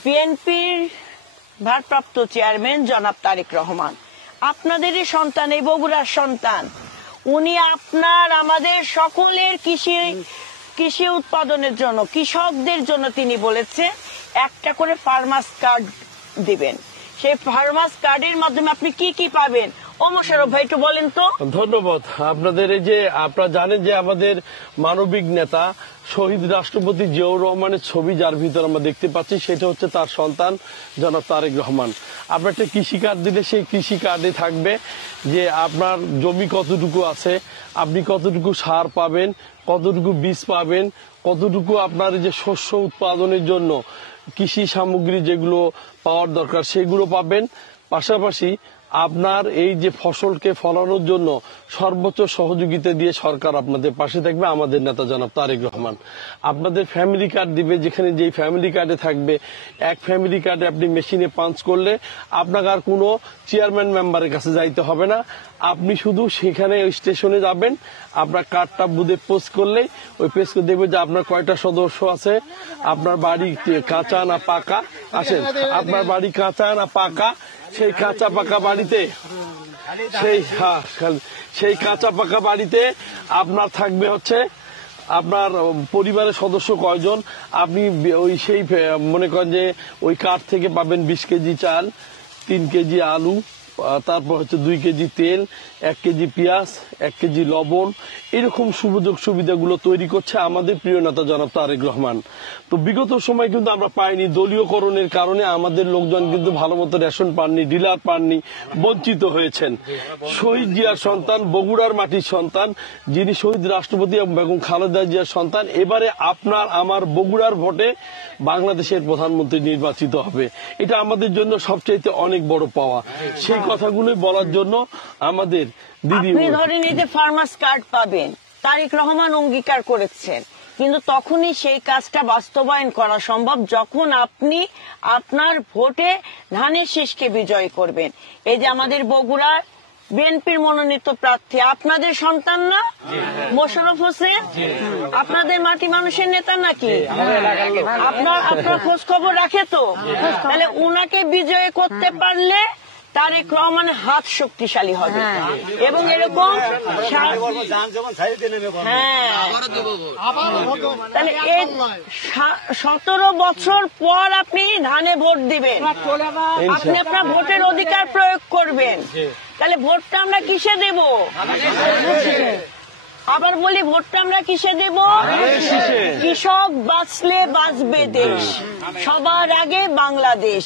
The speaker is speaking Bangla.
বিএনপির ভারপ্রাপ্ত চেয়ারম্যান জনাব তারেক রহমান আপনাদেরই সন্তান, এই বগুড়ার সন্তান। উনি আপনার আমাদের সকলের কৃষি উৎপাদনের জন্য, কৃষকদের জন্য তিনি বলেছে একটা করে ফার্মার্স কার্ড দিবেন। সেই ফার্মার্স কার্ডের মাধ্যমে আপনি কি কি পাবেন? মোশাররফ ভাই একটু বলেন তো। ধন্যবাদ আপনাদের। এই যে আপনারা জানেন যে আমাদের মানবিক নেতা শহীদ রাষ্ট্রপতি জিয়াউর রহমানের ছবি যার ভিতর আমরা দেখতে পাচ্ছি, সেটা হচ্ছে তার সন্তান জনাব তারেক রহমান। আপনার একটা কৃষি কার্ড দিলে সেই কৃষি কার্ডে থাকবে যে আপনার জমি কতটুকু আছে, আপনি কতটুকু সার পাবেন, কতটুকু বীজ পাবেন, কতটুকু আপনার যে শস্য উৎপাদনের জন্য কৃষি সামগ্রী যেগুলো পাওয়ার দরকার সেগুলো পাবেন। পাশাপাশি আপনার এই যে ফসলকে ফলানোর জন্য সর্বোচ্চ সহযোগিতা দিয়ে সরকার আপনাদের পাশে থাকবে, আমাদের নেতা জনাব তারেক রহমান। আপনাদের ফ্যামিলি কার্ড দিবে, যেখানে যেই ফ্যামিলি কার্ডে থাকবে, এক ফ্যামিলি কার্ডে আপনি মেশিনে পাঞ্চ করলে আপনাকে আর কোনো চেয়ারম্যান মেম্বারের কাছে যাইতে হবে না। আপনি শুধু সেখানে ওই স্টেশনে যাবেন, আপনার কার্ডটা বুথে পোস্ট করলেই ওই পেজ করে দেবে যে আপনার কয়টা সদস্য আছে, আপনার বাড়ি কাঁচা না পাকা, আসেন আপনার বাড়ি কাঁচা না পাকা, সেই কাঁচা পাকা বাড়িতে সেই কাঁচা পাকা বাড়িতে আপনার থাকবে হচ্ছে আপনার পরিবারের সদস্য কয়জন, আপনি ওই সেই মনে করেন যে ওই কার্ড থেকে পাবেন 20 কেজি চাল, 3 কেজি আলু, তারপর হচ্ছে 2 কেজি তেল, 1 কেজি পেঁয়াজ, 1 কেজি লবণ। এরকম সুযোগ সুবিধাগুলো তৈরি করছে আমাদের প্রিয় নেতা জনাব তারেক রহমান। তো বিগত সময় কিন্তু আমরা পাইনি, দলীয়করণের কারণে আমাদের লোকজন কিন্তু ভালো মতো রেশন পাননি, ডিলার পাননি, বঞ্চিত হয়েছেন। শহীদ জিয়ার সন্তান, বগুড়ার মাটির সন্তান, যিনি শহীদ রাষ্ট্রপতি বেগম খালেদা জিয়ার সন্তান, এবারে আপনার আমার বগুড়ার ভোটে বাংলাদেশের প্রধানমন্ত্রী নির্বাচিত হবে। এটা আমাদের জন্য সবচাইতে অনেক বড় পাওয়া। সেই কথাগুলোই বলার জন্য আমাদের দিদি, আপনি ধরেন এই যে ফার্মার্স কার্ড পাবেন, তারেক রহমান অঙ্গীকার করেছেন, কিন্তু তখনই সেই কাজটা বাস্তবায়ন করা সম্ভব যখন আপনি আপনার ভোটে ধানের শীষকে বিজয় করবেন। এই যে আমাদের বগুড়ার বিএনপির মনোনীত প্রার্থী আপনাদের সন্তান না মোশাররফ হোসেন? আপনাদের মাটি মানুষের নেতা নাকি? আপনার খোঁজ খবর রাখে তো? তাহলে উনাকে বিজয় করতে পারলে তারেক রহমানের হাত শক্তিশালী হবে। এবং এরকম তাহলে 17 বছর পর আপনি ধানে ভোট দিবেন, আপনি আপনার ভোটের অধিকার প্রয়োগ করবেন। তাহলে ভোটটা আমরা কিসে দেব? আবার বলি, ভোটটা আমরা কিসে দেব? কৃষক বাঁচলে বাঁচবে দেশ, সবার আগে বাংলাদেশ।